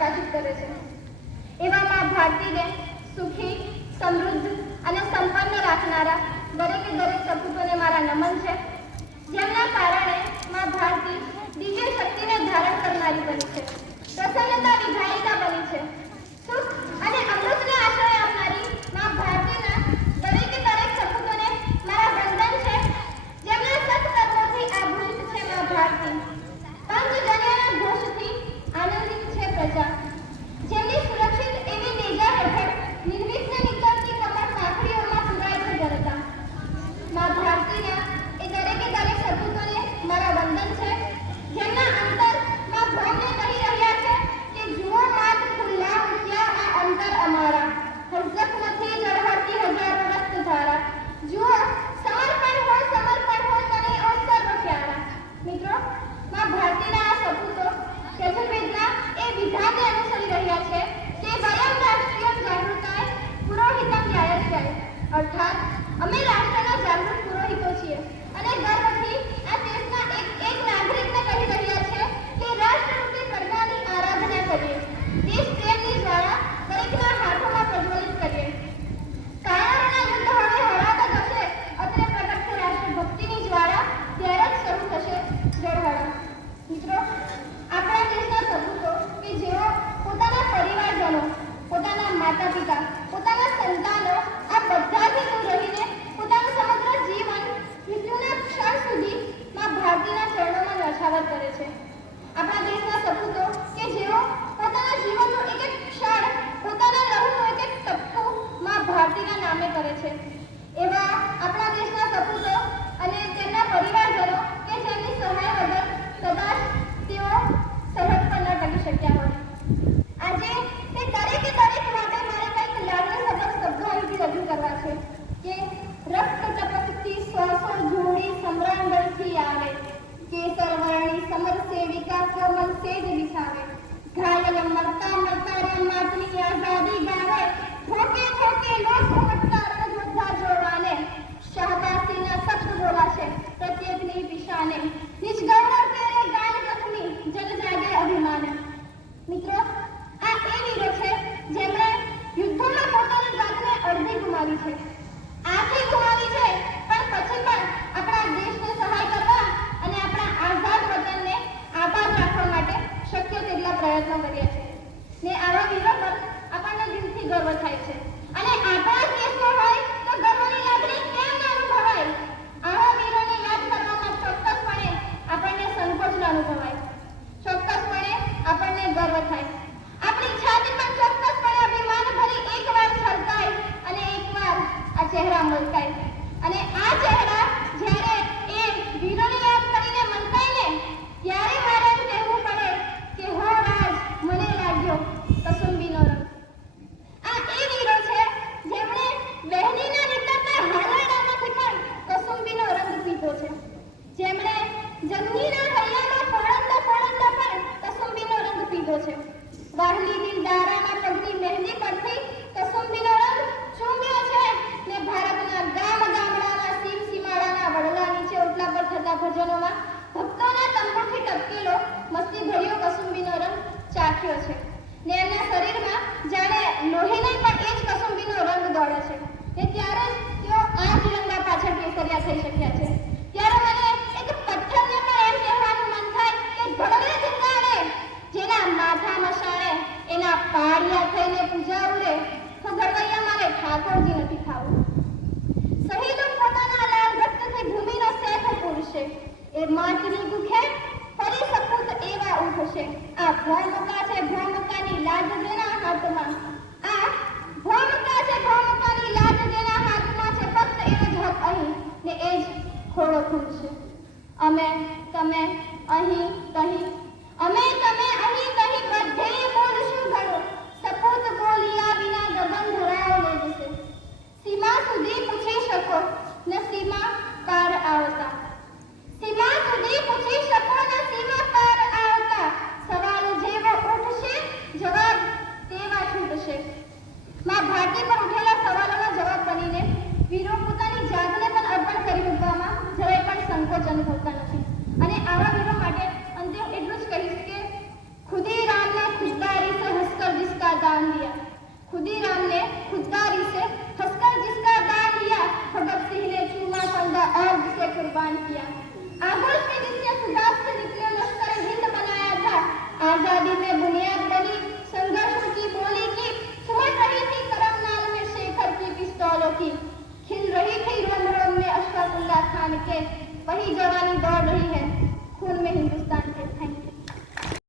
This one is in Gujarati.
પ્રકાશિત કરે છે। એવા માં ભારતીને સુખી, સમૃદ્ધ અને સંપન્ન રાખનારા દરેકે દરેક સપૂતોને મારા નમન છે, જેમના કારણે માં ભારતી દિવ્ય શક્તિને ધારણ કરનારી બની છે, પ્રસન્નતા વિધાયિકા બની છે, સુખ અને અમૃતને આશ્રય આપનારી માં ભારતીના દરેકે દરેક સપૂતોને મારા વંદન છે, જેમના સત્કર્મોથી આભૂષિત છે માં ભારતી। પંચજન્યના ઘોષથી આનંદિત છે પ્રજા, જેમની સુરક્ષિત એવી નેજા હેઠળ નિર્વિઘ્ન નીકળતી કમર સાંકળીઓમાં પુરાય છે જનતા। માં ભારતીના એ દરેકે દરેક સપૂતોને મારા વંદન છે, જેમના અંતર માં ભ્રમને કહી રહ્યા છે કે જુઓ માત ખુલ્લા ઉઠ્યા આ અંતર અમારા, હરજખમથી ઝળહળતી હજારો રક્તધારા, જુઓ સમર્પણ હોય તને ઓ સર્વ પ્યારા। મિત્રો, માં ભારતીના આ સપૂતો યજુર્વેદના એ વિધાનને અનુસરી રહ્યા છે કે વયમ રાષ્ટ્રીય જાગૃતાય પુરોહિતમ ન્યાયસ્યાય, અર્થાત અમે રાષ્ટ્રના જાગૃત પુરોહિતો છીએ અને ગર્વથી આ દેશના એક નાગરિકને કહી રહ્યા છે કે રાષ્ટ્રરૂપી પ્રજ્ઞાની આરાધના કરીએ, દેશ પ્રેમની જ્વાળા દરેકના હાથોમાં પ્રજ્વલિત કરીએ। કાયરોના યુદ્ધ હવે હરાતા જશે, અત્રે પ્રગટ છે રાષ્ટ્રભક્તિની જ્વાળા, ત્યારે જ શરૂ થશે જળહળા। મિત્રો, આપણા દેશના સપૂતો કે જેઓ પોતાના પરિવારજનો, પોતાના માતા પિતા, પોતાના સંતાનો આ બધાથી દૂર રહીને પોતાનું સમગ્ર જીવન મૃત્યુના ક્ષણ સુધી માં ભારતીના ચરણોમાં ન્યોછાવર કરે છે। આપણા દેશના સપૂતો કે જેઓ પોતાના જીવનનો એક એક ક્ષણ, પોતાના લહુનું એક એક ટપકું માં ભારતીના નામે કરે છે, એવા આપણા દેશના સપૂતો અને તેમના પરિવારજનો કે જેમની સહાય વગર કદાચ તેઓ સરહદ પર ન ટકી શક્યા હોય। આજે તે દરેકે દરેક માટે મારે કંઈક લાગણીસભર શબ્દો અહીંથી રજૂ કરવા છે કે રક્ત ટપકતી શ્વાસો જોડી સમરાંગણથી આવે, કેસર વર્ણી સમર સેવિકા કોમલ સેજ વિછાવે, ઘાયલ મરતા મરતા રે માતની આઝાદી ગાવે, ઠોકે ઠોકે લોક ઉમટતા રણજોધા જોવાને, શાહબાસીના શબ્દ બોલાશે પ્રત્યેકની પિશાને, નિજ ગૌરવ કેરે ગાન કથની જન જાગે અભિમાને। મિત્રો, આ એ વીરો છે જેમણે યુદ્ધોમાં પોતાની જાતને અડધી ગુમાવી છે, આખી ગુમાવી છે, પણ પછી પણ આપણા દેશને સહાય કરવા અને આપણા આઝાદ વતનને આબાદ રાખવા માટે શક્ય તેટલા પ્રયત્નો કર્યા છે ને આવા વીરો પર આપણને દિલથી ગર્વ થાય છે અને આપણા દેશનો હોય તો ગર્વની લાગણી કેમ ન અનુભવાય। આવા વીરોને યાદ કરવામાં ચોક્કસપણે આપણને સંકોચ ન અનુભવાય, ચોક્કસપણે આપણને ગર્વ થાય, આપણી છાતી પર ચોક્કસપણે અભિમાન ભરી એકવાર છલકાય અને એકવાર આ ચહેરા મલકાય। અને આ ચહેરા જ્યારે એ વીરોને યાદ કરીને મલકાય ને, ત્યારે મારે એમ કહેવું પડે કે હો રાજ મને લાગ્યો કસુંબીનો રંગ। આ એ વીરો છે જેમણે બહેનીના નીકળતા હાલરડામાંથી પણ કસુંબીનો રંગ પીધો છે, જેમણે જંગીના હૈયામાં પોળંદા પણ કસુંબીનો રંગ પીધો છે, વાહલી દિલદારાના પગની મહેંદી પરથી કસુંબીનો રંગ ચૂમ્યો છે ને ભારતના ગામડાના સીમાડાના વડલા નીચે ઓટલા પર થતા ભજનોમાં ભક્તોના તંબુથી ટપકેલો મસ્તીભર્યો કસુંબીનો રંગ ચાખ્યો છે ને એમના શરીરમાં જાણે લોહીને પણ એ જ કસુંબીનો રંગ દોડે છે ને ત્યારે જ તેઓ આ તિરંગા પાછળ કેસરિયા થઈ શક્યા છે। ત્યારે મને એક પથ્થરને પણ એમ કહેવાનું મન થાય કે ધડરે ધીંગાણે, જેના માથા મશાણે એના પાળિયા થઈને પૂજા ઉડે, તો ગરવૈયા મારે ઠાકોરજી નથી ખાવું। શહીદો પોતાના લાલ રક્તથી ભૂમિનો શેખ પૂરશે, એ માતની ભૂખે ફરી સપૂત એવા ઉઠશે। આ ભોમકા છે ભોમકાની લાજ જેના હાથમાં, આ ભોમકા છે ભોમકાની લાજ જેના હાથમાં છે, ફક્ત એનો જ હક અહીં ને એ જ ખોળો ખૂલશે। અમે તમે અહીં તહીં, અમે તમે અહીં તહીં બધે બોલશું ઘણો, સપૂત બોલ્યા વિના ગગન ધરાઓ લઈ જશે। સીમા સુધી પૂછી શકો ને સીમા પાર આવતા, સીમા સુધી પૂછી શકો ને સીમા પાર આવતા, સવાલ જેવો ઉઠશે જવાબ તેવા છૂટશે। માં ભારતી પર ઉઠેલા સવાલોનો જવાબ બનીને વીરો પોતાની જાતને પણ અર્પણ કરી મૂકવામાં જરાય પણ સંકોચ અનુભવતા નથી અને આવા વીરો માટે અંતે એટલું જ કહીશ કે ખુદી રામ ને ખુદદારી સે बन के वही जवानी दौड़ रही है खून में हिंदुस्तान